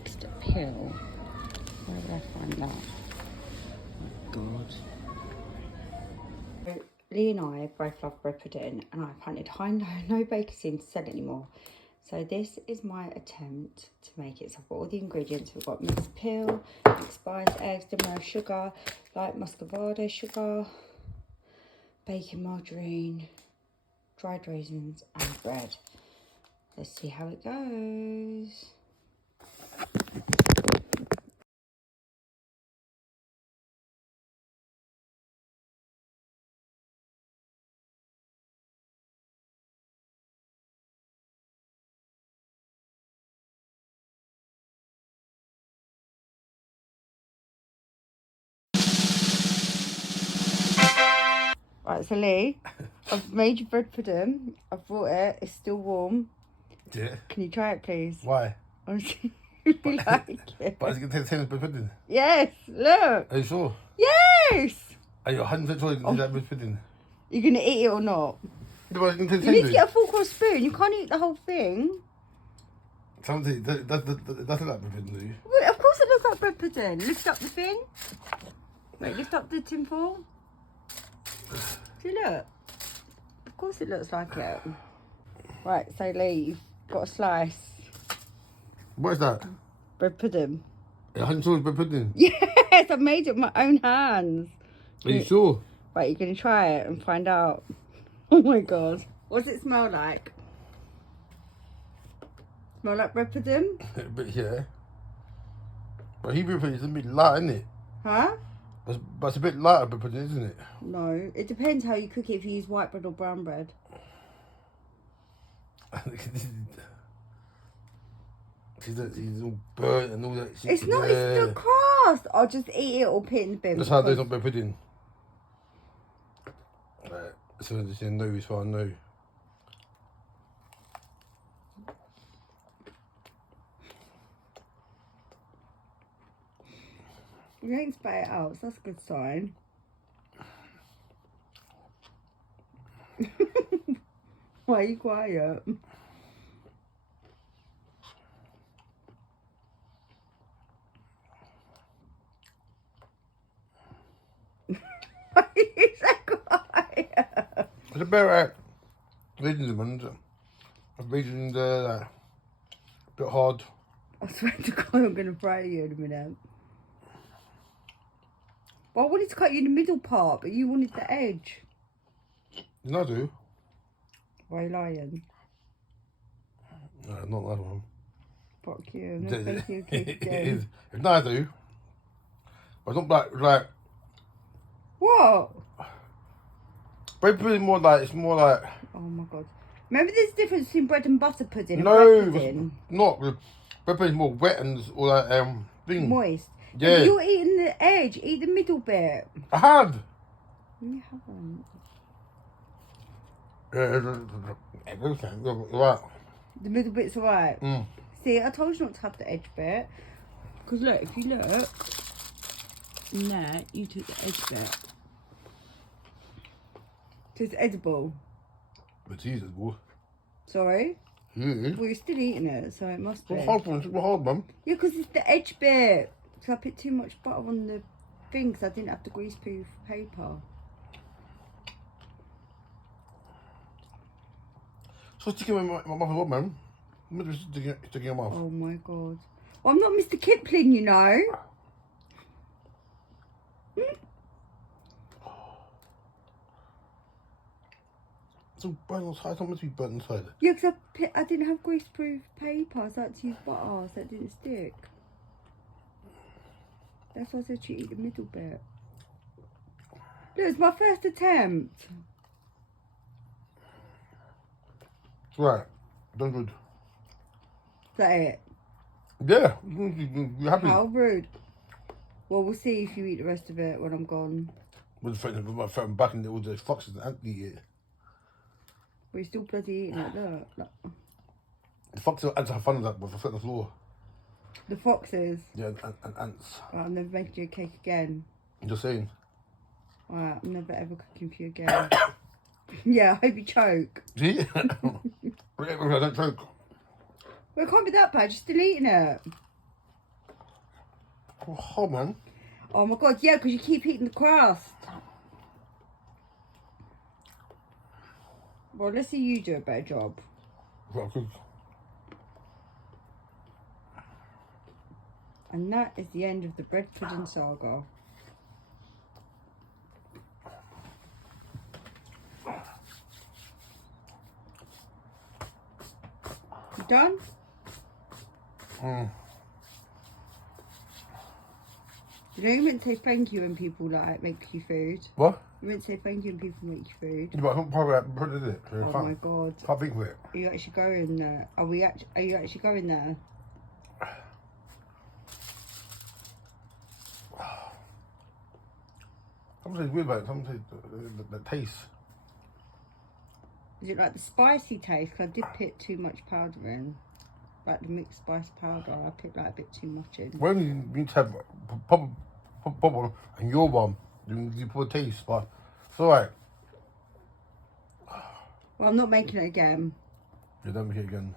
mixed pill. Where did I find that? Oh God. So, Lee and I both love bread pudding, and I've hunted high no bakers seem to sell it anymore. So this is my attempt to make it. So I've got all the ingredients. We've got mixed pill, mixed spice, eggs, demerara sugar, light muscovado sugar, bacon, margarine, dried raisins and bread. Let's see how it goes. Right, so Lee, I've made your bread pudding. I've brought it. It's still warm. Yeah. Can you try it, please? Why? I was really like it. But it's going to taste the same as bread pudding. Yes, look. Are you sure? Yes. Are you 100% sure you can taste that bread pudding? You're going to eat it or not? No, but it's gonna taste You the need same, to get a full cross spoon. You can't eat the whole thing. Something that's like bread pudding, do you? Well, of course it looks like bread pudding. Lift up the thing. Wait, lift up the tin foil. See, look. Of course it looks like it. Right, so Lee, you've got a slice. What is that? Bread pudding. Are you 100% sure it's bread pudding? Yes, I made it with my own hands. Are you sure? Right, you're going to try it and find out. Oh my God. What does it smell like? Smell like bread pudding? But yeah. But Hebrew pudding is a bit light, isn't it? Huh? But it's a bit lighter bread pudding, isn't it? No, it depends how you cook it, if you use white bread or brown bread. She's all burnt and all that shit. It's not, it's the crust. I'll just eat it or put it in the bin. That's how there's not bread pudding. Right, so I just know as far I know. You ain't spat it out, so that's a good sign. Why are you quiet? Why are you so quiet? It's a bit right. Raisins, man. Raisins, a bit hard. I swear to God, I'm going to fry you in a minute. Well, I wanted to cut you in the middle part, but you wanted the edge. No, I do. Why are you lying? No, not that one. Fuck you. No, thank you. Keep It going. is. If not, I do. But it's not like What? bread pudding. It's more like. Oh my God. Remember there's a difference between bread and butter pudding and No, bread pudding? it's not. Bread pudding is more wet and all that thing. Moist. Yeah. If you're eating the edge, eat the middle bit. I have. You haven't. Right. The middle bit's alright. Mm. See, I told you not to have the edge bit. Because look, if you look, in there, you took the edge bit. So it's edible. But Jesus, boy. Sorry? Yeah. Well, you're still eating it, so it must be. It's hard, man. It's hard, man. Yeah, because it's the edge bit. So I put too much butter on the thing because I didn't have the greaseproof paper. So sticking in my mouth a lot, man. I'm just sticking in my mouth. Oh my God. Well, I'm not Mr. Kipling, you know. It's all burnt inside. It's not meant to be burnt inside. Yeah, because I didn't have greaseproof paper, so I had to use butter so it didn't stick. That's why I said you eat the middle bit. Look, it's my first attempt. Right. Done good. Is that it? Yeah. You're happy. How rude. Well, we'll see if you eat the rest of it when I'm gone. With my friend back in all the foxes and Anthony eat it. But you're still bloody eating it, look. The foxes ants have fun with that, but for on the floor. The foxes. Yeah, and ants. Right, I'm never making you a cake again. I'm just saying. Alright, I'm never ever cooking for you again. Yeah, I hope you choke. See? I don't choke. Well, it can't be that bad, you're still eating it. Oh, hold on. Oh my god, yeah, because you keep eating the crust. Well, let's see you do a better job. And that is the end of the bread pudding saga. You done? You know you meant to say thank you when people like make you food. What? You meant to say thank you when people make you food. Yeah, but I can't probably put it in it. Oh my god. Can't think of it. Are you actually going there? Are you actually going there? Something's weird about it. Something the taste. Is it like the spicy taste? 'Cause I did put too much powder in. Like the mixed spice powder, I put like a bit too much in. When you need to have pop and your one, you put a taste, but it's alright. Well, I'm not making it again. You don't make it again.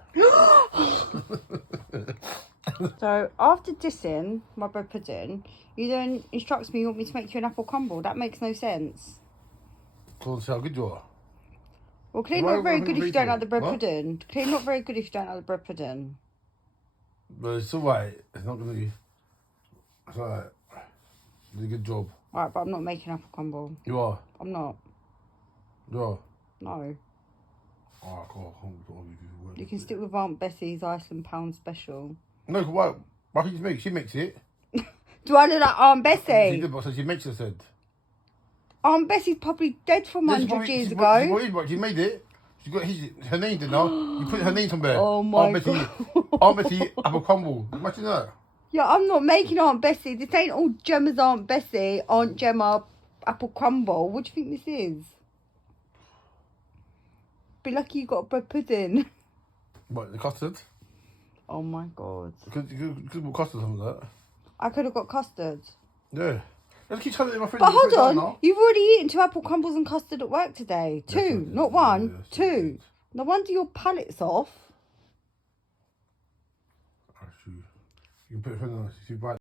So after dissing my bread pudding, you then instructs me you want me to make you an apple crumble. That makes no sense. So see how good you are. Well, clearly not very good if you don't like the bread pudding. Clearly not very good if you don't like the bread pudding. But it's alright. It's not gonna be. It's alright. You did a good job. Alright, but I'm not making apple crumble. You are. I'm not. You are. No. Alright, cool. You can stick with Aunt Bessie's Iceland pound special. No, why? Why can you make? She makes it. Do I look like Aunt Bessie? She did, but so she makes it. I said. Aunt Bessie's probably dead from 100 years ago. She made it. She got her name in now. You put her name somewhere. Oh my god. Aunt Bessie apple crumble. Imagine that. Yeah, I'm not making Aunt Bessie. This ain't all Gemma's Aunt Bessie, Aunt Gemma apple crumble. What do you think this is? Be lucky you got a bread pudding. What, the custard? Oh my god. Could put custard on that. I could have got custard. Yeah. Let's keep telling my friend. But hold on, you've already eaten 2 apple crumbles and custard at work today. 2, not 1, 2. No wonder your palate's off. You can put it in there.